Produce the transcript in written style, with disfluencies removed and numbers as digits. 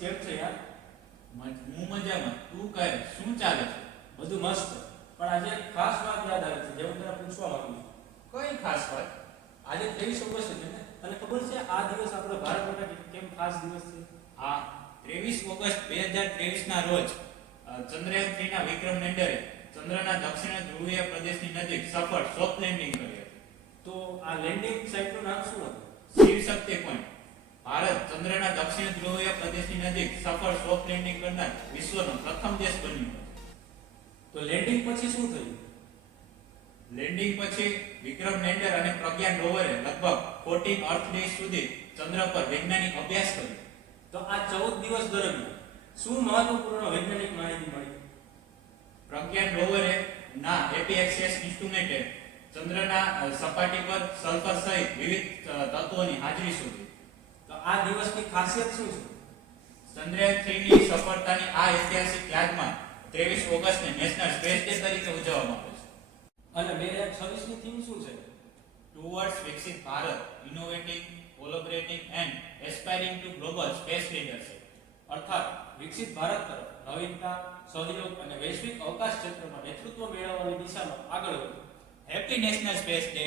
કેમ છે યાર? હું મજામાં. તું કહે શું ચાલે છે? બધું મસ્ત. પણ આજે એક ખાસ વાત યાદ આવી છે જે હું તને પૂછવા માંગુ છું. કઈ ખાસ વાત? આજે 23 ઓગસ્ટ છે ને? તને ખબર છે આ દિવસ આપણો ભારત માટે કેમ ખાસ દિવસ છે? હા, 23 ઓગસ્ટ 2023 ના રોજ ચંદ્રયાન 3 ના વિક્રમ લેન્ડરે ચંદ્રના દક્ષિણ ધ્રુવીય પ્રદેશની નજીક સફળ સોફ્ટ લેન્ડિંગ કરી હતી. તો આ લેન્ડિંગ સાઇટનું નામ શું હતું? શિવ શક્તિ પોઈન્ટ. ભારત ચંદ્રના દક્ષિણ ધ્રુવીય પ્રદેશની નજીક સફળ સોફ્ટ લેન્ડિંગ કરનાર વિશ્વનો પ્રથમ દેશ બન્યો હતો. તો લેન્ડિંગ પછી શું થયું? લેન્ડિંગ પછી વિક્રમ લેન્ડર અને પ્રજ્ઞાન રોવરે લગભગ 14 અર્થ ડેઝ સુધી ચંદ્ર પર વૈજ્ઞાનિક અભ્યાસ કર્યો. તો આ 14 દિવસ દરમિયાન શું મહત્વપૂર્ણ વૈજ્ઞાનિક માહિતી મળી? પ્રજ્ઞાન રોવરે ના એપીએક્સએસ ઇન્સ્ટ્રુમેન્ટે ચંદ્રના સપાટી પર સલ્ફર સહિત વિવિધ તત્વોની હાજરી શોધી. તો આ દિવસની ખાસિયત શું છે? ચંદ્રયાન 3 ની સફળતાની આ ઐતિહાસિક યાદમાં 23 ઓગસ્ટને નેશનલ સ્પેસ ડે તરીકે ઉજવવામાં આવે છે. અને 2026 ની થીમ શું છે? ટુવર્ડ્સ વિકસિત Bharat, innovating, collaborating and aspiring to global space leadership. અર્થાત વિકસિત ભારત તરફ નવીનતા, સહયોગ અને વૈશ્વિક અવકાશ ક્ષેત્રમાં નેતૃત્વ મેળવવાની દિશામાં આગળ વધો. Happy national space day.